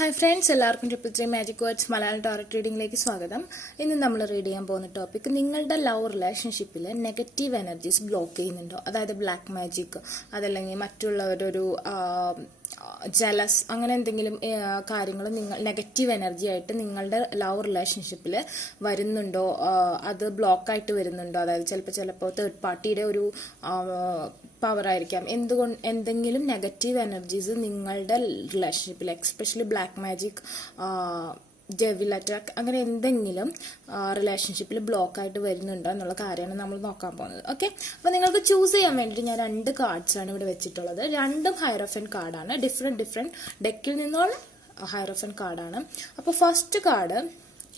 Hi friends, എല്ലാവർക്കും triple three magic words Malayalam tarot റീഡിംഗിലേക്ക് സ്വാഗതം. ഇന്ന് നമ്മൾ റീഡ് ചെയ്യാൻ പോകുന്ന ടോപ്പിക് നിങ്ങളുടെ ലവ് റിലേഷൻഷിപ്പിൽ നെഗറ്റീവ് എനർജീസ് ബ്ലോക്ക് ചെയ്യുന്നുണ്ടോ, അതായത് ബ്ലാക്ക് മാജിക്, അതല്ലെങ്കിൽ മറ്റുള്ളവരൊരു ജലസ്, അങ്ങനെ എന്തെങ്കിലും കാര്യങ്ങൾ നിങ്ങൾ നെഗറ്റീവ് എനർജി ആയിട്ട് നിങ്ങളുടെ ലവ് റിലേഷൻഷിപ്പിൽ വരുന്നുണ്ടോ, അത് ബ്ലോക്കായിട്ട് വരുന്നുണ്ടോ, അതായത് ചിലപ്പോൾ തേർഡ് പാർട്ടിയുടെ ഒരു പവർ ആയിരിക്കാം. എന്തെങ്കിലും നെഗറ്റീവ് എനർജീസ് നിങ്ങളുടെ റിലേഷൻഷിപ്പിൽ, especially black magic, devil attack, അങ്ങനെ എന്തെങ്കിലും റിലേഷൻഷിപ്പിൽ ബ്ലോക്ക് ആയിട്ട് വരുന്നുണ്ടോ എന്നുള്ള കാര്യമാണ് നമ്മൾ നോക്കാൻ പോകുന്നത്. ഓക്കെ, അപ്പോൾ നിങ്ങൾക്ക് ചൂസ് ചെയ്യാൻ വേണ്ടിയിട്ട് ഞാൻ 2 കാർഡ്സാണ് ഇവിടെ വെച്ചിട്ടുള്ളത്. രണ്ടും ഹൈറോഫൻ കാർഡാണ്, ഡിഫറെന്റ് ഡെക്കിൽ നിന്നുള്ള ഹൈറോഫൻ കാർഡാണ്. അപ്പോൾ ഫസ്റ്റ് കാർഡ്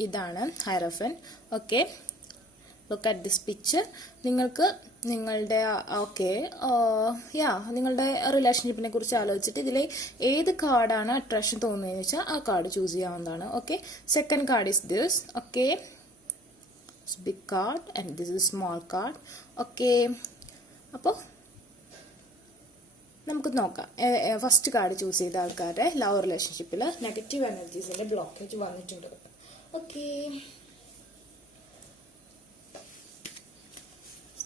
ഇതാണ് hierophant. Okay, look at this picture. നിങ്ങൾക്ക് നിങ്ങളുടെ നിങ്ങളുടെ റിലേഷൻഷിപ്പിനെ കുറിച്ച് ആലോചിച്ചിട്ട് ഇതിൽ ഏത് കാർഡാണ് അട്രാക്ഷൻ തോന്നുന്നതെന്ന് വെച്ചാൽ ആ കാർഡ് ചൂസ് ചെയ്യാവുന്നതാണ്. Okay, second card is this. Okay, big card and this is small card. Okay, അപ്പോൾ നമുക്ക് നോക്കാം ഫസ്റ്റ് കാർഡ് ചൂസ് ചെയ്ത ആൾക്കാരുടെ ലവ് റിലേഷൻഷിപ്പിൽ നെഗറ്റീവ് എനർജീസിന്റെ ബ്ലോക്കേജ് വന്നിട്ടുണ്ട്. Okay,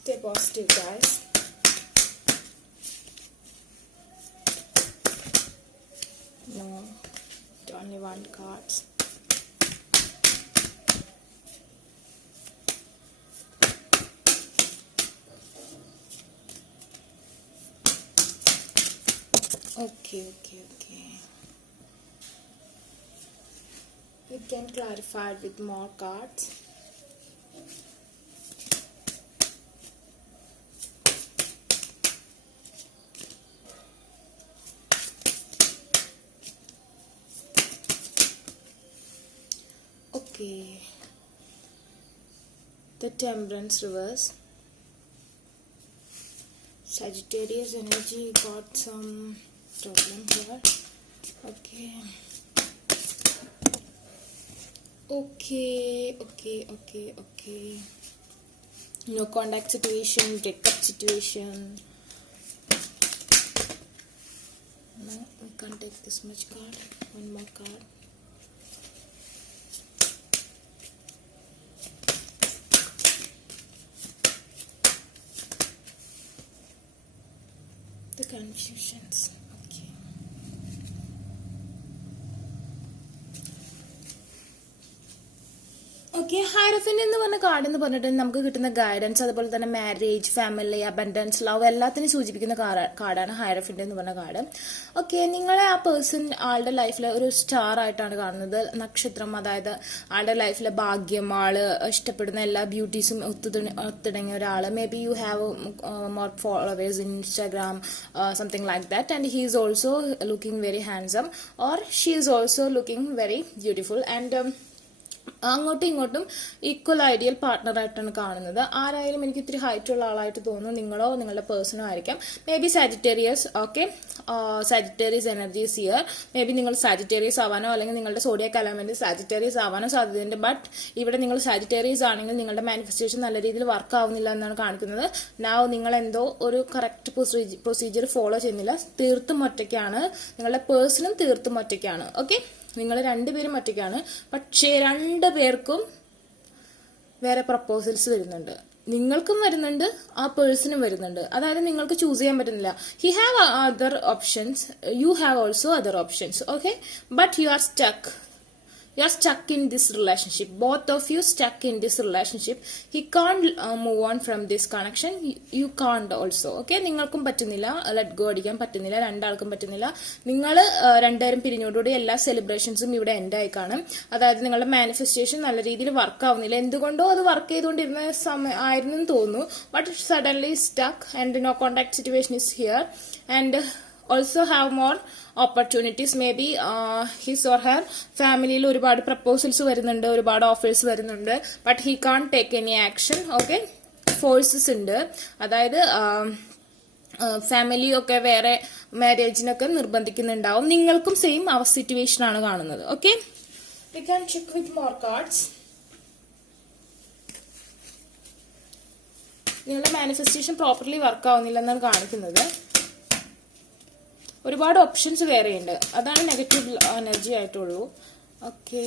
stay positive, guys. No, only one cards. Okay. You can clarify it with more cards. Okay, the Temperance reverse. Sagittarius energy got some problem here. Okay. No contact situation, breakup situation. No, we can't take this much card. One more card. The confusions. Okay, hierophant എന്ന് പറഞ്ഞ card എന്ന് പറഞ്ഞിട്ട് നമുക്ക് കിട്ടുന്ന guidance, അതുപോലെ തന്നെ marriage, family, abundance, love എല്ലാത്തിനും സൂചിപ്പിക്കുന്ന കാർഡാണ് ഹൈറോഫൻ എന്ന് പറഞ്ഞ കാർഡ്. ഓക്കെ, നിങ്ങളെ ആ പേഴ്സൺ ആളുടെ ലൈഫിൽ ഒരു സ്റ്റാർ ആയിട്ടാണ് കാണുന്നത്, നക്ഷത്രം, അതായത് ആളുടെ ലൈഫിലെ ഭാഗ്യം, ആള് ഇഷ്ടപ്പെടുന്ന എല്ലാ ബ്യൂട്ടീസും ഒത്തിണങ്ങിയ ഒരാള്. May be you have more followers in Instagram, something like that, and he is also looking very handsome, or she is also looking very beautiful. And അങ്ങോട്ടും ഇങ്ങോട്ടും ഈക്വൽ ഐഡിയൽ പാർട്ട്ണറായിട്ടാണ് കാണുന്നത്. ആരായാലും എനിക്ക് ഇത്തിരി ഹൈറ്റ് ഉള്ള ആളായിട്ട് തോന്നുന്നു, നിങ്ങളോ നിങ്ങളുടെ പേഴ്സണോ ആയിരിക്കാം. May be Sagittarius. Okay, Sagittarius energies year. May be നിങ്ങൾ സാജിറ്റേറിയസ് ആവാനോ അല്ലെങ്കിൽ നിങ്ങളുടെ സോഡിയക് എലമെന്റ് സാജിറ്റേറിയസ് ആവാനോ സാധ്യതയുണ്ട്. ബട്ട് ഇവിടെ നിങ്ങൾ സാജിറ്റേറിയസ് ആണെങ്കിൽ നിങ്ങളുടെ മാനിഫെസ്റ്റേഷൻ നല്ല രീതിയിൽ വർക്ക് ആവുന്നില്ല എന്നാണ് കാണിക്കുന്നത്. നിങ്ങൾ എന്തോ ഒരു കറക്റ്റ് പ്രൊസീജിയർ ഫോളോ ചെയ്യുന്നില്ല. തീർത്തും ഒറ്റയ്ക്കാണ്, നിങ്ങളുടെ പേഴ്സണും തീർത്തും ഒറ്റയ്ക്കാണ്. ഓക്കെ, നിങ്ങൾ 2 പേരും ഒറ്റയ്ക്കാണ്, പക്ഷേ 2 പേർക്കും വേറെ പ്രപ്പോസൽസ് വരുന്നുണ്ട്. നിങ്ങൾക്കും വരുന്നുണ്ട്, ആ പേഴ്സണും വരുന്നുണ്ട്. അതായത് നിങ്ങൾക്ക് ചൂസ് ചെയ്യാൻ പറ്റുന്നില്ല. He have other options, you have also other options. Okay, but you are stuck. You are stuck in this relationship. Both of you stuck in this relationship. He can't move on from this connection. You can't also. Okay, നിങ്ങൾക്കും പറ്റുന്നില്ല, let go അടിക്കാൻ പറ്റുന്നില്ല, രണ്ടാൾക്കും പറ്റുന്നില്ല. നിങ്ങൾ രണ്ടുപേരും പിരിഞ്ഞോടുകൂടി എല്ലാ സെലിബ്രേഷൻസും ഇവിടെ എൻഡ് ആയി കാണും. അതായത് നിങ്ങളുടെ മാനിഫെസ്റ്റേഷൻ നല്ല രീതിയിൽ വർക്ക് ആവുന്നില്ല. എന്തുകൊണ്ടോ അത് വർക്ക് ചെയ്തുകൊണ്ടിരുന്ന ആയിരുന്നു തോന്നുന്നു. But suddenly stuck and no contact situation is here and also have more opportunities. Maybe his or her ഫാമിലിയിൽ ഒരുപാട് പ്രപ്പോസൽസ് വരുന്നുണ്ട്, ഒരുപാട് ഓഫേഴ്സ് വരുന്നുണ്ട്. But he can't take any action. Okay, forces ഉണ്ട്. അതായത് ഫാമിലി ഒക്കെ വേറെ മാരേജിനൊക്കെ നിർബന്ധിക്കുന്നുണ്ടാവും. നിങ്ങൾക്കും സെയിം സിറ്റുവേഷൻ ആണ് കാണുന്നത്. Okay, we can check with more cards. നിങ്ങളുടെ മാനിഫെസ്റ്റേഷൻ പ്രോപ്പർലി വർക്ക് ആവുന്നില്ല എന്നാണ് കാണിക്കുന്നത്. ഒരുപാട് ഓപ്ഷൻസ് വേറെയുണ്ട്. അതാണ് നെഗറ്റീവ് എനർജി ആയിട്ടുള്ളൂ. Okay,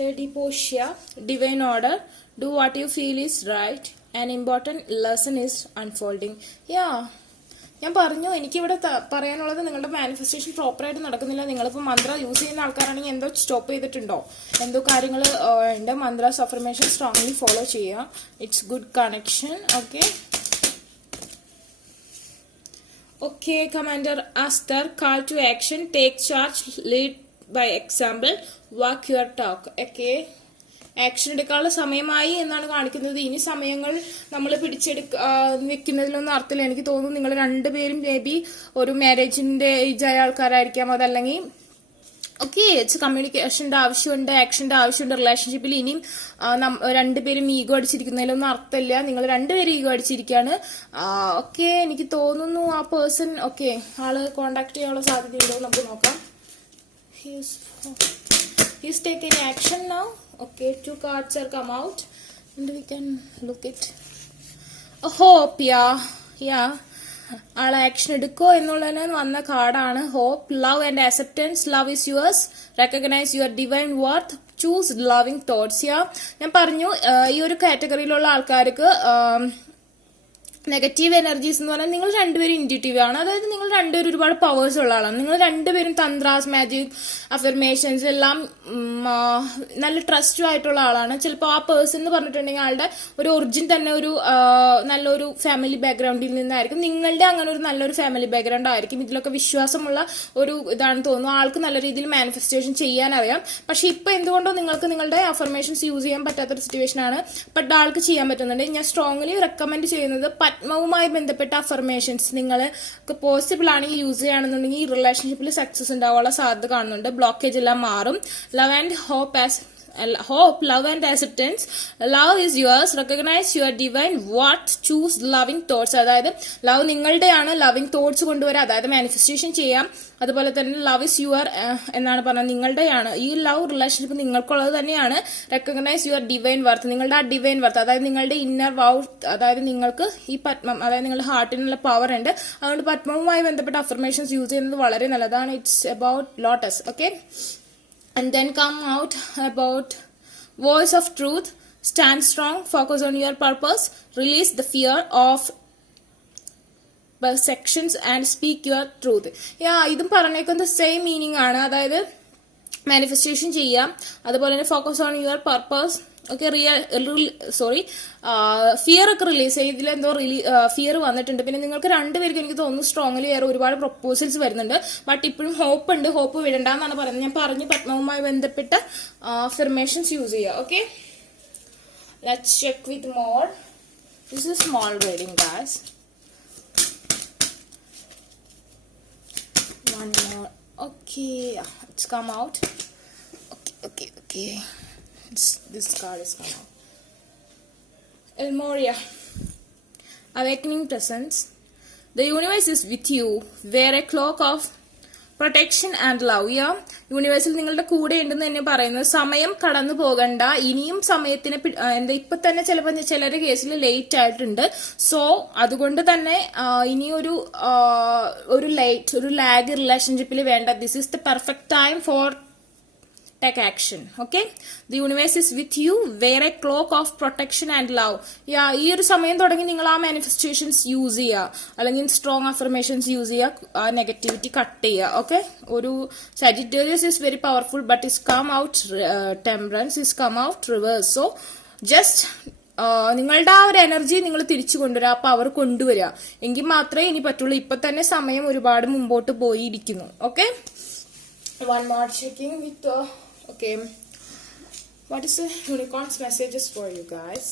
Lady Portia, divine order, do what you feel is right. An important lesson is unfolding. Yeah, ഞാൻ പറഞ്ഞു, എനിക്കിവിടെ പറയാനുള്ളത് നിങ്ങളുടെ മാനിഫെസ്റ്റേഷൻ പ്രോപ്പറായിട്ട് നടക്കുന്നില്ല. നിങ്ങളിപ്പോൾ മന്ത്ര യൂസ് ചെയ്യുന്ന ആൾക്കാരാണെങ്കിൽ എന്തോ സ്റ്റോപ്പ് ചെയ്തിട്ടുണ്ടോ, എന്തോ കാര്യങ്ങൾ ഉണ്ട്. മന്ത്രാസ് അഫർമേഷൻ സ്ട്രോങ്ലി ഫോളോ ചെയ്യുക. It's good connection. Okay, okay. Commander Ashtar, call to action, take charge, lead by example, walk your talk. Okay, action എടുക്കാനുള്ള സമയമായി എന്നാണ് കാണിക്കുന്നത്. ഇനി സമയങ്ങൾ നമ്മൾ വെക്കുന്നതിലൊന്നും അർത്ഥമില്ല. എനിക്ക് തോന്നുന്നു നിങ്ങൾ രണ്ടുപേരും മേ ബി ഒരു മാരേജിന്റെ ഏജായ ആൾക്കാരായിരിക്കാം. അതല്ലെങ്കിൽ ഓക്കെ, കമ്മ്യൂണിക്കേഷന്റെ ആവശ്യമുണ്ട്, ആക്ഷന്റെ ആവശ്യമുണ്ട് റിലേഷൻഷിപ്പിൽ. ഇനിയും രണ്ടുപേരും ഈഗോ അടിച്ചിരിക്കുന്നതിലൊന്നും അർത്ഥമില്ല. നിങ്ങൾ രണ്ടുപേരും ഈഗോ അടിച്ചിരിക്കുകയാണ്. ഓക്കെ, എനിക്ക് തോന്നുന്നു ആ പേഴ്സൺ ആള് കോണ്ടാക്ട് ചെയ്യാനുള്ള സാധ്യതയുണ്ടോ നമുക്ക് നോക്കാം. He's taking action now. Okay, 2 cards are come out and we can look it. Hope, yeah. ആൾ ആക്ഷൻ എടുക്കോ എന്നുള്ളതിന് വന്ന കാർഡാണ് hope. Love and acceptance. Love is yours. Recognize your divine worth. Choose loving thoughts. ഞാൻ പറഞ്ഞു, ഈ ഒരു കാറ്റഗറിയിലുള്ള ആൾക്കാർക്ക് നെഗറ്റീവ് എനർജീസ് എന്ന് പറഞ്ഞാൽ നിങ്ങൾ രണ്ടുപേരും ഇൻറ്റ്യൂട്ടീവ് ആണ്. അതായത് നിങ്ങൾ രണ്ടുപേരും ഒരുപാട് പവേഴ്സ് ഉള്ള ആളാണ്. നിങ്ങൾ രണ്ടുപേരും തന്ത്രാസ്, മാജിക്, അഫർമേഷൻസ് എല്ലാം നല്ല ട്രസ്റ്റും ആയിട്ടുള്ള ആളാണ്. ചിലപ്പോൾ ആ പേഴ്സൺ എന്ന് പറഞ്ഞിട്ടുണ്ടെങ്കിൽ ആളുടെ ഒരു ഒറിജിൻ തന്നെ ഒരു നല്ലൊരു ഫാമിലി ബാക്ക്ഗ്രൗണ്ടിൽ നിന്നായിരിക്കും. നിങ്ങളുടെ അങ്ങനെ ഒരു നല്ലൊരു ഫാമിലി ബാക്ക്ഗ്രൗണ്ട് ആയിരിക്കും. ഇതിലൊക്കെ വിശ്വാസമുള്ള ഒരു ഇതാണെന്ന് തോന്നുന്നു. ആൾക്ക് നല്ല രീതിയിൽ മാനിഫെസ്റ്റേഷൻ ചെയ്യാൻ അറിയാം. പക്ഷെ ഇപ്പൊ എന്തുകൊണ്ടോ നിങ്ങൾക്ക് നിങ്ങളുടെ അഫർമേഷൻസ് യൂസ് ചെയ്യാൻ പറ്റാത്തൊരു സിറ്റുവേഷൻ ആണ്. ബട്ട് ആൾക്ക് ചെയ്യാൻ പറ്റുന്നുണ്ട്. ഞാൻ സ്ട്രോങ്ലി റെക്കമെൻഡ് ചെയ്യുന്നത് പത്മവുമായി ബന്ധപ്പെട്ട അഫർമേഷൻസ് നിങ്ങൾക്ക് പോസിബിൾ ആണെങ്കിൽ യൂസ് ചെയ്യുകയാണെന്നുണ്ടെങ്കിൽ ഈ റിലേഷൻഷിപ്പിൽ സക്സസ് ഉണ്ടാവാനുള്ള സാധ്യത കാണുന്നുണ്ട്. ബ്ലോക്കേജ് എല്ലാം മാറും. Love and hope, love and acceptance. Love is yours. Recognize your divine worth. Choose loving thoughts. അതായത് ലവ് നിങ്ങളുടെയാണ്. ലവിംഗ് തോട്ട്സ് കൊണ്ടുവരാം. അതായത് മാനിഫെസ്റ്റേഷൻ ചെയ്യാം. അതുപോലെ തന്നെ ലവ് ഇസ് യുവർ എന്നാണ് പറഞ്ഞത്, നിങ്ങളുടെയാണ്. ഈ ലവ് റിലേഷൻഷിപ്പ് നിങ്ങൾക്കുള്ളത് തന്നെയാണ്. Recognise your divine worth. നിങ്ങളുടെ ആ ഡിവൈൻ വർത്ത്, അതായത് നിങ്ങളുടെ ഇന്നർ വർത്ത്, അതായത് നിങ്ങൾക്ക് ഈ പത്മം, അതായത് നിങ്ങളുടെ ഹാർട്ടിനുള്ള പവർ ഉണ്ട്. അതുകൊണ്ട് പത്മവുമായി ബന്ധപ്പെട്ട അഫർമേഷൻസ് യൂസ് ചെയ്യുന്നത് വളരെ നല്ലതാണ്. It's about lotus. Okay, and then come out about voice of truth. Stand strong, focus on your purpose, release the fear of perceptions and speak your truth. ഇതും പറഞ്ഞേക്കുന്ന സെയിം മീനിങ് ആണ്. അതായത് manifestation ചെയ്യാം, അതുപോലെ തന്നെ focus on your purpose. Okay, fear ഒക്കെ release ചെയ്ത് ഇതിലെന്തോ fear വന്നിട്ടുണ്ട്. പിന്നെ നിങ്ങൾക്ക് രണ്ടുപേർക്ക് എനിക്ക് തോന്നുന്നു സ്ട്രോങ്ലി വേറെ ഒരുപാട് പ്രൊപ്പോസൽസ് വരുന്നുണ്ട്. ബട്ട് ഇപ്പോഴും ഹോപ്പ് ഉണ്ട്. ഹോപ്പ് വിടണ്ടെന്നാണ് പറയുന്നത്. ഞാൻ പറഞ്ഞു പത്മവുമായി ബന്ധപ്പെട്ട അഫർമേഷൻസ് യൂസ് ചെയ്യുക. Okay, let's check with more. This is small reading guys. One more. Okay, it's come out. Okay. This card is come out. Elmoria, awakening presence. The universe is with you. Wear a cloak of protection and love. യൂണിവേഴ്സിൽ നിങ്ങളുടെ കൂടെ ഉണ്ടെന്ന് തന്നെ പറയുന്നത്. സമയം കടന്നു പോകണ്ട. ഇനിയും സമയത്തിന് ഇപ്പൊ തന്നെ ചിലപ്പോൾ ചിലരുടെ കേസിൽ ലേറ്റ് ആയിട്ടുണ്ട്. സോ അതുകൊണ്ട് തന്നെ ഇനിയൊരു ലാഗ് റിലേഷൻഷിപ്പിൽ വേണ്ട. This is the perfect time for take action. Okay, the universe is with you. Wear a cloak of protection and love. ഈ ഒരു സമയം തുടങ്ങി നിങ്ങൾ ആ മാനിഫെസ്റ്റേഷൻസ് യൂസ് ചെയ്യുക, അല്ലെങ്കിൽ സ്ട്രോങ് അഫർമേഷൻസ് യൂസ് ചെയ്യുക, നെഗറ്റിവിറ്റി കട്ട് ചെയ്യുക. ഓക്കെ, ഒരു Sagittarius is very powerful but is come out temperance, is come out reverse. So just നിങ്ങളുടെ ആ ഒരു എനർജി നിങ്ങൾ തിരിച്ചു കൊണ്ടുവരിക, ആ പവർ കൊണ്ടുവരിക. എങ്കിൽ മാത്രമേ ഇനി പറ്റുള്ളൂ. ഇപ്പൊ തന്നെ സമയം ഒരുപാട് മുമ്പോട്ട് പോയിരിക്കുന്നു. Okay, one more checking with okay, what is the unicorn's messages for you guys?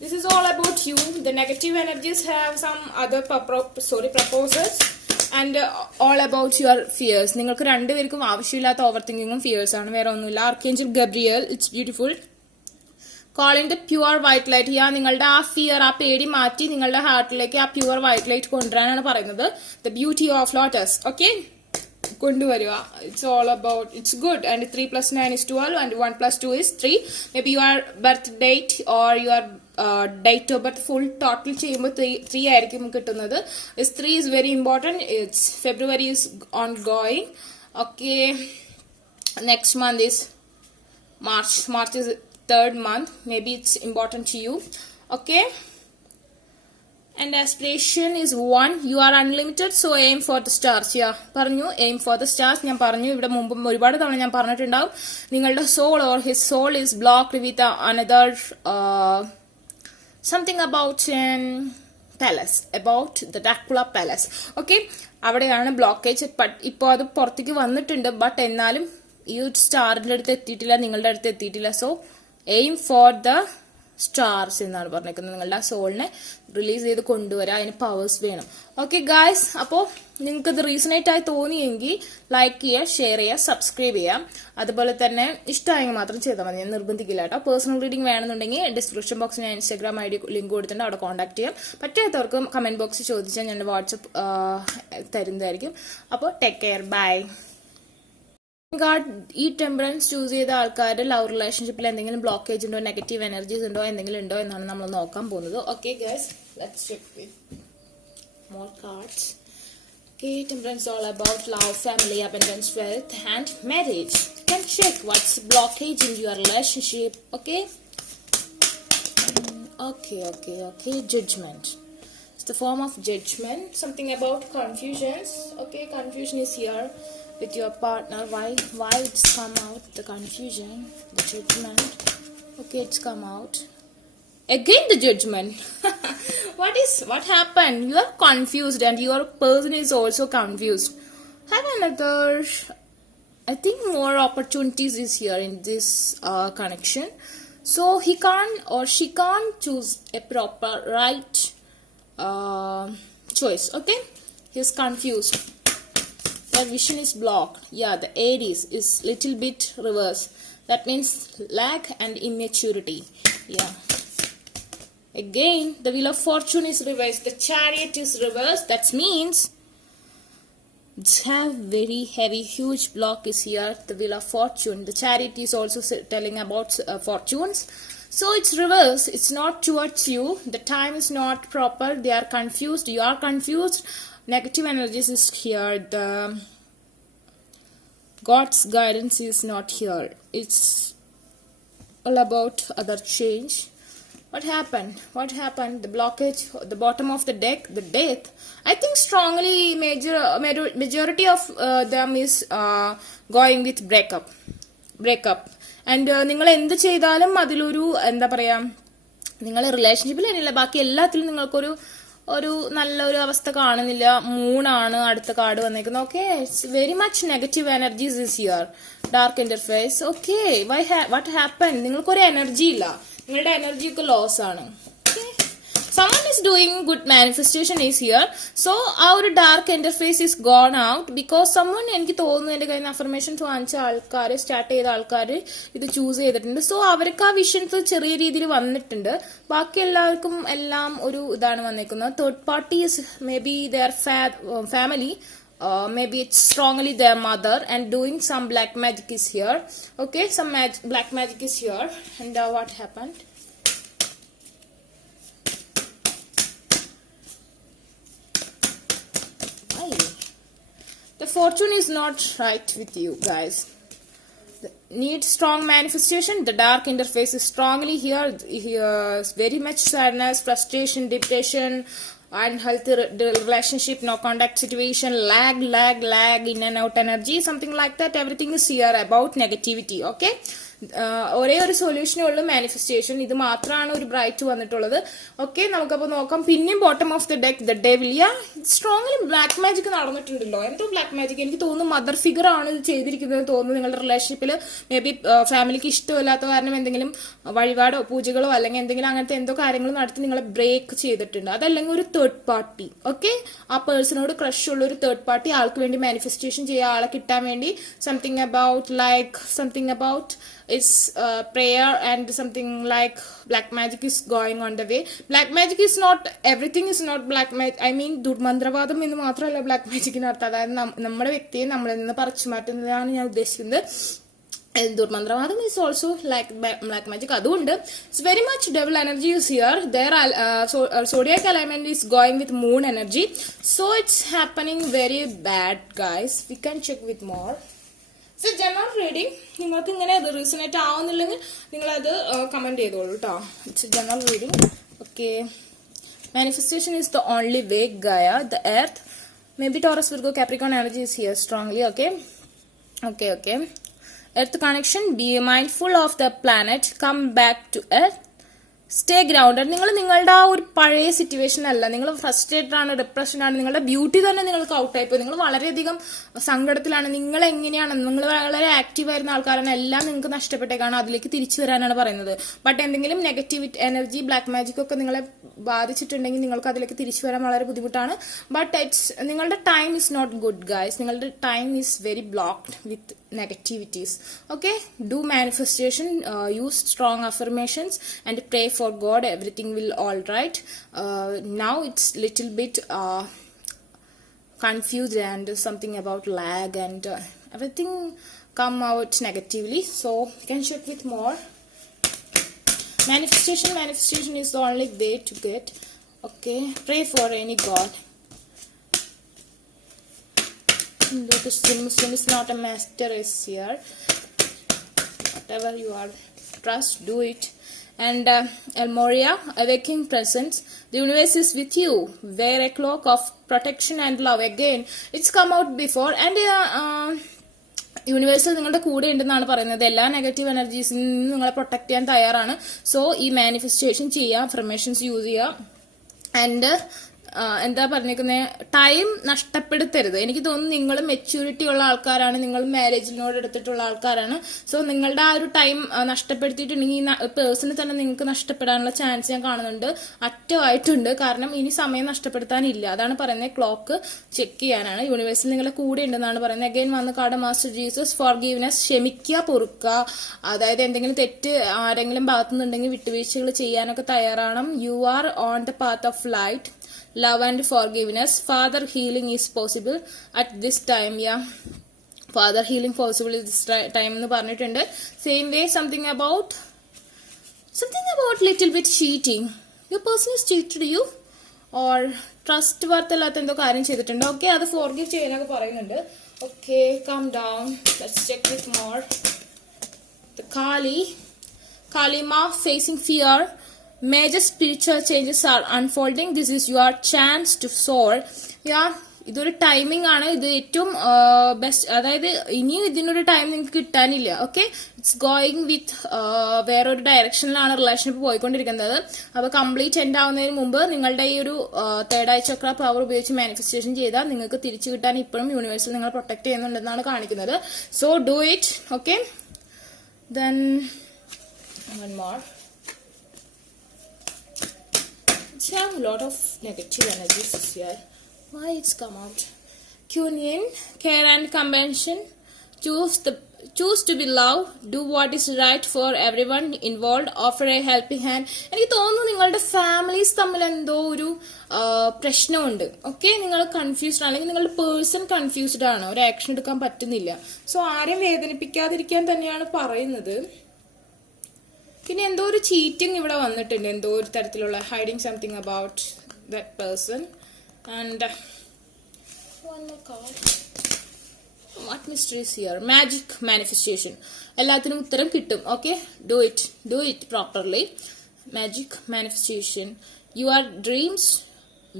This is all about you. The negative energies have some other proposals and all about your fears. നിങ്ങൾക്ക് രണ്ടുപേർക്കും ആവശ്യമില്ലാത്ത over തിങ്കിങ്ങും fears ആണ്, വേറെ ഒന്നുമില്ല. Archangel Gabriel, it's beautiful. Call in the pure white light. നിങ്ങളുടെ ആ fear, ആ പേടി മാറ്റി നിങ്ങളുടെ ഹാർട്ടിലേക്ക് ആ പ്യുവർ വൈറ്റ് ലൈറ്റ് കൊണ്ടുവരാനാണ് പറയുന്നത്. The beauty of lotus. Okay, കൊണ്ടുവരിക. It's all about, it's good. And 3 + 9 is 12 and 1 + 2 is 3. Maybe your birth date or your date of birth full total ചെയ്യുമ്പോൾ ത്രീ ആയിരിക്കും കിട്ടുന്നത്. This 3 is very important. It's February is ongoing. Okay, next month is March. March is third month. Maybe it's important to you. Okay, and aspiration is 1. You are unlimited, so aim for the stars. Yeah, പറഞ്ഞു aim for the stars. ഞാൻ പറഞ്ഞു ഇവിടെ മുമ്പ് ഒരുപാട് തവണ ഞാൻ പറഞ്ഞിട്ടുണ്ടാവും. നിങ്ങളുടെ soul or his soul is blocked with another something about an palace, about the Dracula palace. Okay, അവിടെയാണ് ബ്ലോക്കേജ്. ഇപ്പോൾ അത് പുറത്തേക്ക് വന്നിട്ടുണ്ട്. ബട്ട് എന്നാലും ഈ ഒരു സ്റ്റാറിന്റെ അടുത്ത് എത്തിയിട്ടില്ല, നിങ്ങളുടെ അടുത്ത് എത്തിയിട്ടില്ല. So aim for the stars എന്നാണ് പറഞ്ഞേക്കുന്നത്. നിങ്ങളുടെ ആ സോളിനെ റിലീസ് ചെയ്ത് കൊണ്ടുവരാൻ അതിന് പവേഴ്സ് വേണം. ഓക്കെ ഗായ്സ്, അപ്പോൾ നിങ്ങൾക്ക് ഇത് റീസണേറ്റ് ആയി തോന്നിയെങ്കിൽ ലൈക്ക് ചെയ്യുക, ഷെയർ ചെയ്യുക, സബ്സ്ക്രൈബ് ചെയ്യാം. അതുപോലെ തന്നെ ഇഷ്ടമായെങ്കിൽ മാത്രം ചെയ്താൽ മതി, ഞാൻ നിർബന്ധിക്കില്ല കേട്ടോ. പേഴ്സണൽ റീഡിംഗ് വേണമെന്നുണ്ടെങ്കിൽ ഡിസ്ക്രിപ്ഷൻ ബോക്സിൽ ഞാൻ ഇൻസ്റ്റാഗ്രാം ID ലിങ്ക് കൊടുത്തിട്ടുണ്ട്, അവിടെ കോൺടാക്ട് ചെയ്യാം. പറ്റാത്തവർക്ക് കമന്റ് ബോക്സിൽ ചോദിച്ചാൽ ഞാൻ വാട്സപ്പ് തരുന്നതായിരിക്കും. അപ്പോൾ ടേക്ക് കെയർ, ബൈ. ഗാഡ് ഈ ടെമ്പറൻസ് ചൂസ് ചെയ്ത ആൾക്കാർ ലവ് റിലേഷൻഷിപ്പിൽ എന്തെങ്കിലും ബ്ലോക്കേജ് ഉണ്ടോ, നെഗറ്റീവ് എനർജീസ് ഉണ്ടോ, എന്തെങ്കിലും ഉണ്ടോ എന്നാണ് നമ്മൾ നോക്കാൻ പോകുന്നത്. Okay guys, let's check with more cards. Okay, temperance all about love, family, abundance, wealth and marriage. You can check what's blockage in your relationship. Okay, judgment. It's the form of judgment. Something about confusions. Okay, confusion is here with your partner. Why it's come out, the confusion, the judgment. Okay, it's come out again, the judgment. what happened? You are confused and your person is also confused. Have another, I think more opportunities is here in this connection. So he can't or she can't choose a proper right choice. Okay, he's confused. Their vision is blocked. Yeah, the Aries is little bit reverse. That means lack and immaturity. Yeah. Again, the Wheel of Fortune is reversed. The Chariot is reversed. That means have very heavy, huge block is here. The Wheel of Fortune. The Chariot is also telling about fortunes. So it's reverse. It's not towards you. The time is not proper. They are confused. You are confused. Negative energies is here. The God's guidance is not here. It's all about other change. What happened? The blockage, the bottom of the deck, the death. I think strongly majority of them is going with breakup. And നിങ്ങൾ എന്ത് ചെയ്താലും അതിലൊരു എന്താ പറയാ, നിങ്ങൾ റിലേഷൻഷിപ്പിൽ തന്നെയല്ല, ബാക്കി എല്ലാത്തിലും നിങ്ങൾക്കൊരു നല്ലൊരു അവസ്ഥ കാണുന്നില്ല. മൂണാണ് അടുത്ത കാർഡ് വന്നേക്കുന്നത്. Okay, it's very much negative energies is here. Dark interface. Okay, what happen? നിങ്ങൾക്കൊരു എനർജി ഇല്ല, നിങ്ങളുടെ എനർജി ഒക്കെ ലോസ് ആണ്. Someone is doing good manifestation is here. So our dark interface is gone out because someone, എനിക്ക് തോന്നുന്നു എന്റെ കയ്യിൽ നിന്ന് അഫർമേഷൻസ് വാങ്ങിച്ച ആൾക്കാർ, സ്റ്റാർട്ട് ചെയ്ത ആൾക്കാർ ഇത് ചൂസ് ചെയ്തിട്ടുണ്ട്. സോ അവർക്ക് ആ വിഷൻസ് ചെറിയ രീതിയിൽ വന്നിട്ടുണ്ട്. ബാക്കി എല്ലാവർക്കും എല്ലാം ഒരു ഇതാണ് വന്നിരിക്കുന്നത്. Third party is may be there family, maybe it's strongly their mother, and doing some black magic is here. Okay, some black magic is here. And what happened? The fortune is not right with you guys. Need strong manifestation. The dark interface is strongly here. Here's very much sadness, frustration, depression, unhealthy relationship, no contact situation, lag, in and out energy, something like that. Everything is here about negativity. Okay, ഒരേ ഒരു സൊല്യൂഷനേ ഉള്ളൂ, manifestation. ഇത് മാത്രമാണ് ഒരു bright വന്നിട്ടുള്ളത്. Okay, നമുക്കപ്പോൾ നോക്കാം. പിന്നെയും bottom of the deck, the devil. Strongly black magic നടന്നിട്ടുണ്ടല്ലോ. എന്തോ ബ്ലാക്ക് മാജിക്, എനിക്ക് തോന്നുന്നു മദർ ഫിഗർ ആണ് ഇത് ചെയ്തിരിക്കുന്നത് തോന്നുന്നു. നിങ്ങളുടെ റിലേഷൻഷിപ്പിൽ മേ ബി ഫാമിലിക്ക് ഇഷ്ടമില്ലാത്ത കാരണം എന്തെങ്കിലും വഴിപാടോ പൂജകളോ അല്ലെങ്കിൽ എന്തെങ്കിലും അങ്ങനത്തെ എന്തോ കാര്യങ്ങൾ നടത്തി നിങ്ങളെ ബ്രേക്ക് ചെയ്തിട്ടുണ്ട്. അതല്ലെങ്കിൽ ഒരു തേർഡ് പാർട്ടി. ഓക്കെ, ആ പേഴ്സണോട് ക്രഷ് ഉള്ള ഒരു തേർഡ് പാർട്ടി ആൾക്ക് വേണ്ടി മാനിഫെസ്റ്റേഷൻ ചെയ്യുക, ആളെ കിട്ടാൻ വേണ്ടി. Something about it's prayer and something like black magic is going on the way. Black magic is not, everything is not black magic. I mean ദുർമന്ത്രവാദം എന്ന് മാത്രമല്ല ബ്ലാക്ക് മാജിക്കിന് അർത്ഥം. അതായത് നമ്മുടെ വ്യക്തിയെ നമ്മളിൽ നിന്ന് പറിച്ചു മാറ്റുന്നതാണ് ഞാൻ ഉദ്ദേശിക്കുന്നത്. Endur Mandravadam is also like black magic. Adund, it's very much devil energy is here. There, zodiac alignment is going with moon energy, so it's happening very bad, guys. We can check with more. So general reading, നിങ്ങൾക്ക് ഇങ്ങനെ resonate ആവുന്നില്ലെങ്കിൽ നിങ്ങൾ അത് comment ചെയ്തോളൂ കേട്ടോ. It's general reading. Okay. Manifestation is the only way, Gaia, the earth. Maybe Taurus, Virgo, Capricorn energy is here strongly. Okay. Earth connection, be mindful of the planet, come back to earth, stay grounded. നിങ്ങൾ നിങ്ങളുടെ ആ ഒരു പഴയ situation അല്ല, നിങ്ങൾ frustrated ആണ്, depression ആണ്, നിങ്ങളുടെ ബ്യൂട്ടി തന്നെ നിങ്ങൾക്ക് ഔട്ടായി പോയി, നിങ്ങൾ വളരെയധികം സങ്കടത്തിലാണ്, നിങ്ങൾ എങ്ങനെയാണ്, നിങ്ങൾ വളരെ ആക്റ്റീവ് ആയിരുന്ന ആൾക്കാരാണ്, എല്ലാം നിങ്ങൾക്ക് നഷ്ടപ്പെട്ടേക്കാണ്, അതിലേക്ക് തിരിച്ചു വരാനാണ് പറയുന്നത്. ബട്ട് എന്തെങ്കിലും നെഗറ്റീവ് എനർജി, ബ്ലാക്ക് മാജിക് ഒക്കെ നിങ്ങളെ ബാധിച്ചിട്ടുണ്ടെങ്കിൽ നിങ്ങൾക്ക് അതിലേക്ക് തിരിച്ചു വരാൻ വളരെ ബുദ്ധിമുട്ടാണ്. ബട്ട് നിങ്ങളുടെ time is not good, guys. നിങ്ങളുടെ time is very blocked with negativities. Okay, do manifestation, use strong affirmations and pray for God, everything will all right. Now it's little bit confused and something about lag and everything come out negatively, so you can check with more. Manifestation is the only way to get. Okay, pray for any god. Muslim is not a master is here. Whatever you are, trust, do it. And El Moria, awakening presence. The universe is with you. Wear a cloak of protection and love. Again, it's come out before. And universal നിങ്ങളുടെ കൂടെ ഉണ്ടെന്നാണ് പറയുന്നത്. എല്ലാ negative എനർജീസിൽ നിന്ന് നിങ്ങളെ protect ചെയ്യാൻ തയ്യാറാണ്. So ഈ മാനിഫെസ്റ്റേഷൻ ചെയ്യുക, അഫർമേഷൻസ് യൂസ് ചെയ്യുക. ആൻഡ് എന്താ പറഞ്ഞിരിക്കുന്നത്, ടൈം നഷ്ടപ്പെടുത്തരുത്. എനിക്ക് തോന്നുന്നു നിങ്ങൾ മെച്യൂരിറ്റി ഉള്ള ആൾക്കാരാണ്, നിങ്ങൾ മാരേജിനോട് എടുത്തിട്ടുള്ള ആൾക്കാരാണ്. സോ നിങ്ങളുടെ ആ ഒരു ടൈം നഷ്ടപ്പെടുത്തിയിട്ടുണ്ടെങ്കിൽ ഈ പേഴ്സണെ തന്നെ നിങ്ങൾക്ക് നഷ്ടപ്പെടാനുള്ള ചാൻസ് ഞാൻ കാണുന്നുണ്ട്, അറ്റമായിട്ടുണ്ട്. കാരണം ഇനി സമയം നഷ്ടപ്പെടുത്താനില്ല. അതാണ് പറയുന്നത്, ക്ലോക്ക് ചെക്ക് ചെയ്യാനാണ്. യൂണിവേഴ്സിൽ നിങ്ങളുടെ കൂടെ ഉണ്ടെന്നാണ് പറയുന്നത്. അഗൈൻ വന്ന് കാർഡ് മാസ്റ്റർ ജീസസ്, ഫോർഗീവ്നെസ്, ക്ഷമിക്കുക, പൊറുക്കുക. അതായത് എന്തെങ്കിലും തെറ്റ് ആരെങ്കിലും ഭാഗത്തുനിന്നുണ്ടെങ്കിൽ വിട്ടുവീഴ്ചകൾ ചെയ്യാനൊക്കെ തയ്യാറാണ്. You are on the path of light, love and forgiveness. Father healing is possible at this time. Yeah, father healing possible at this time എന്ന് പറഞ്ഞിട്ടുണ്ട്. Same way, something about little bit cheating. Your person is cheated you or trust worth അല്ലാത്ത എന്തോ കാര്യം ചെയ്തിട്ടുണ്ട്. Okay, അത് forgive ചെയ്യാനൊക്കെ പറയുന്നുണ്ട്. Okay, calm down. Let's check with more. The Kalima facing fear. Major spiritual changes are unfolding. This is your chance to soar. Yeah, ഇതൊരു timing ആണ്. ഇത് ഏറ്റവും ബെസ്റ്റ്. അതായത് ഇനിയും ഇതിനൊരു ടൈം നിങ്ങൾക്ക് കിട്ടാനില്ല. ഓക്കെ, ഇറ്റ്സ് ഗോയിങ് വിത്ത് വേറൊരു ഡയറക്ഷനിലാണ് റിലേഷൻഷിപ്പ് പോയിക്കൊണ്ടിരിക്കുന്നത്. അപ്പൊ കംപ്ലീറ്റ് എൻഡ് ആവുന്നതിന് മുമ്പ് നിങ്ങളുടെ ഈ ഒരു തേർഡ് ഐ ചക്ര പവർ ഉപയോഗിച്ച് മാനിഫെസ്റ്റേഷൻ ചെയ്താൽ നിങ്ങൾക്ക് തിരിച്ചു കിട്ടാൻ ഇപ്പോഴും യൂണിവേഴ്സിൽ നിങ്ങൾ പ്രൊട്ടക്ട് ചെയ്യുന്നുണ്ടെന്നാണ് കാണിക്കുന്നത്. So do it. Okay, then one more. Have a lot of negative energies here. Why it's come out? Tune in, care and compassion. Choose to be love. Do what is right for everyone involved. Offer a helping hand. എനിക്ക് തോന്നുന്നു നിങ്ങളുടെ families തമ്മിൽ എന്തോ ഒരു പ്രശ്നമുണ്ട്. Okay, നിങ്ങൾ confused അല്ലെങ്കിൽ നിങ്ങളുടെ പേഴ്സൺ കൺഫ്യൂസ്ഡ് ആണ്, ഒരു ആക്ഷൻ എടുക്കാൻ പറ്റുന്നില്ല. സോ ആരെയും വേദനിപ്പിക്കാതിരിക്കാൻ തന്നെയാണ് പറയുന്നത്. പിന്നെ എന്തോ ഒരു ചീറ്റിംഗ് ഇവിടെ വന്നിട്ടുണ്ട്, എന്തോ ഒരു തരത്തിലുള്ള hiding something about that person. And what mysteries here? Magic manifestation. എല്ലാത്തിനും ഉത്തരം കിട്ടും. Okay, do it properly. Magic manifestation. Your dreams,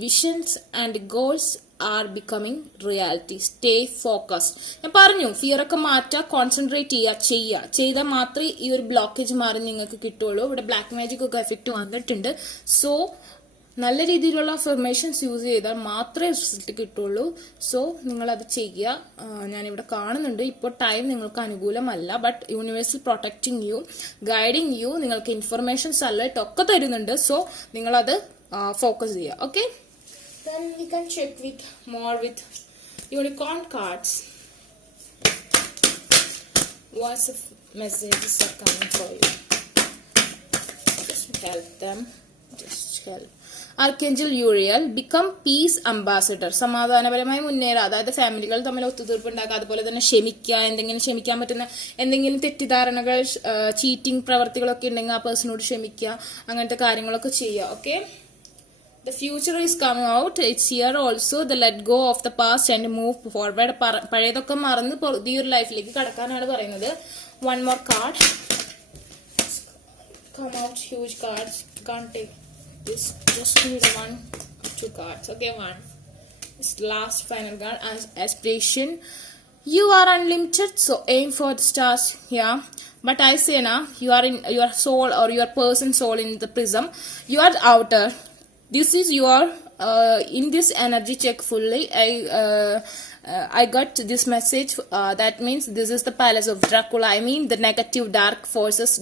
visions and goals are becoming reality. Stay focused. ഞാൻ പറഞ്ഞു, ഫിയർ ഒക്കെ മാറ്റുക, കോൺസെൻട്രേറ്റ് ചെയ്താൽ മാത്രമേ ഈ ഒരു ബ്ലോക്കേജ് മാറി നിങ്ങൾക്ക് കിട്ടുള്ളൂ. ഇവിടെ ബ്ലാക്ക് മാജിക് ഒക്കെ എഫക്റ്റ് വന്നിട്ടുണ്ട്. സോ നല്ല രീതിയിലുള്ള അഫർമേഷൻസ് യൂസ് ചെയ്താൽ മാത്രമേ റിസൾട്ട് കിട്ടുള്ളൂ. സോ നിങ്ങളത് ചെയ്യുക. ഞാനിവിടെ കാണുന്നുണ്ട്, ഇപ്പോൾ ടൈം നിങ്ങൾക്ക് അനുകൂലമല്ല. But universal protecting you, guiding you, നിങ്ങൾക്ക് ഇൻഫർമേഷൻസ് അലേർട്ട് ഒക്കെ തരുന്നുണ്ട്. സോ നിങ്ങളത് ഫോക്കസ് ചെയ്യുക. Okay, then we can check with more with unicorn cards. What messages are coming for you? Just help them. Just help. Archangel Uriel become peace ambassador. സമാധാനപരമായി മുന്നേറുക, അതായത് ഫാമിലികൾ തമ്മിൽ ഒത്തുതീർപ്പ് ഉണ്ടാക്കുക, അതുപോലെ തന്നെ ക്ഷമിക്കുക, എന്തെങ്കിലും ക്ഷമിക്കാൻ പറ്റുന്ന എന്തെങ്കിലും തെറ്റിദ്ധാരണകൾ, ചീറ്റിംഗ് പ്രവർത്തികളൊക്കെ ഉണ്ടെങ്കിൽ ആ പേഴ്സണോട് ക്ഷമിക്കുക, അങ്ങനത്തെ കാര്യങ്ങളൊക്കെ ചെയ്യുക. Okay, the future is coming out. It's here also. The let go of the past and move forward. പഴയതൊക്കെ മറന്ന് പുതിയൊരു ലൈഫിലേക്ക് കടക്കാനാണ് പറയുന്നത്. One more card. Come out huge cards. Can't take this. Just need one or two cards. Okay, one. This last final card as aspiration. You are unlimited, so aim for the stars. Yeah. But I say now, you are in your soul or your person soul in the prism. You are the outer. This is your in this energy check fully. I got this message. That means this is the palace of Dracula. I mean the negative dark forces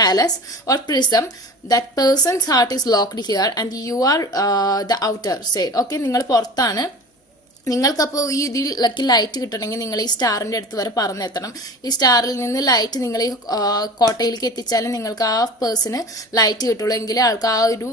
palace or prism. That person's heart is locked here, and you are the outer side. Okay, നിങ്ങൾ പുറത്താണ്. നിങ്ങൾക്കപ്പോൾ ഈ ഇതിലേക്ക് light കിട്ടണമെങ്കിൽ നിങ്ങൾ ഈ സ്റ്റാറിന്റെ അടുത്ത് വരെ പറന്നെത്തണം. ഈ സ്റ്റാറിൽ നിന്ന് ലൈറ്റ് നിങ്ങൾ ഈ കോട്ടയിലേക്ക് എത്തിച്ചാലും നിങ്ങൾക്ക് ആ പേഴ്സണ് ലൈറ്റ് കിട്ടുള്ളൂ. എങ്കിലേ ആൾക്ക് ആ ഒരു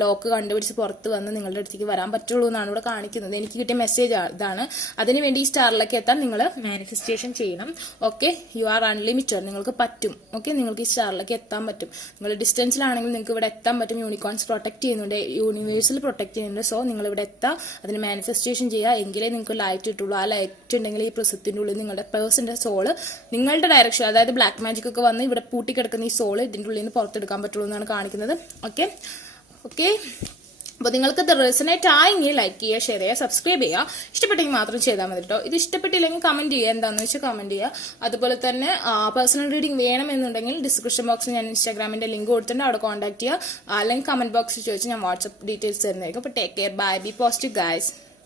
ലോക്ക് കണ്ടുപിടിച്ച് പുറത്ത് വന്ന് നിങ്ങളുടെ അടുത്തേക്ക് വരാൻ പറ്റുള്ളൂ എന്നാണ് ഇവിടെ കാണിക്കുന്നത്. എനിക്ക് കിട്ടിയ മെസ്സേജ് ഇതാണ്. അതിനുവേണ്ടി ഈ സ്റ്റാറിലേക്ക് എത്താൻ നിങ്ങൾ മാനിഫെസ്റ്റേഷൻ ചെയ്യണം. Okay, you are unlimited. നിങ്ങൾക്ക് പറ്റും. ഓക്കെ, നിങ്ങൾക്ക് ഈ സ്റ്റാറിലേക്ക് എത്താൻ പറ്റും. നിങ്ങൾ ഡിസ്റ്റൻസിലാണെങ്കിൽ നിങ്ങൾക്ക് ഇവിടെ എത്താൻ പറ്റും. യൂണിക്കോൺസ് പ്രൊട്ടക്ട് ചെയ്യുന്നുണ്ട്, യൂണിവേഴ്സിൽ പ്രൊട്ടക്ട് ചെയ്യുന്നുണ്ട്. സോ നിങ്ങൾ ഇവിടെ എത്താം, അതിന് മാനിഫെസ്റ്റേഷൻ ചെയ്യുക. എങ്കിലേ നിങ്ങൾക്ക് ലൈറ്റ് കിട്ടുള്ളൂ. ആ ലൈറ്റ് ഉണ്ടെങ്കിൽ ഈ പ്രസത്തിന്റെ ഉള്ളിൽ നിങ്ങളുടെ പേഴ്സന്റെ സോള് നിങ്ങളുടെ ഡയറക്ഷൻ, അതായത് ബ്ലാക്ക് മാജിക് ഒക്കെ വന്ന് ഇവിടെ പൂട്ടിക്കിടക്കുന്ന ഈ സോള് ഇതിന്റെ ഉള്ളിൽ നിന്ന് പുറത്തെടുക്കാൻ പറ്റുള്ളൂ എന്നാണ് കാണിക്കുന്നത്. ഓക്കെ ഓക്കെ അപ്പോൾ നിങ്ങൾക്ക് ഇത് റെസനേറ്റ് ആയെങ്കിൽ ലൈക്ക് ചെയ്യുക, ഷെയർ ചെയ്യുക, സബ്സ്ക്രൈബ് ചെയ്യുക. ഇഷ്ടപ്പെട്ടെങ്കിൽ മാത്രം ചെയ്താൽ മതി കേട്ടോ. ഇത് ഇഷ്ടപ്പെട്ടില്ലെങ്കിൽ കമന്റ് ചെയ്യുക, എന്താണെന്ന് വെച്ചാൽ കമന്റ് ചെയ്യുക. അതുപോലെ തന്നെ പേഴ്സണൽ റീഡിംഗ് വേണമെന്നുണ്ടെങ്കിൽ ഡിസ്ക്രിപ്ഷൻ ബോക്സിൽ ഞാൻ ഇൻസ്റ്റാഗ്രാമിന്റെ ലിങ്ക് കൊടുത്തിട്ടുണ്ട്, അവിടെ കോൺടാക്ട് ചെയ്യുക. അല്ലെങ്കിൽ കമന്റ് ബോക്സിൽ ചോദിച്ചാൽ ഞാൻ വാട്സ്ആപ്പ് ഡീറ്റെയിൽസ് തരുന്നതായിരിക്കും. അപ്പോൾ take care, bye, be positive guys.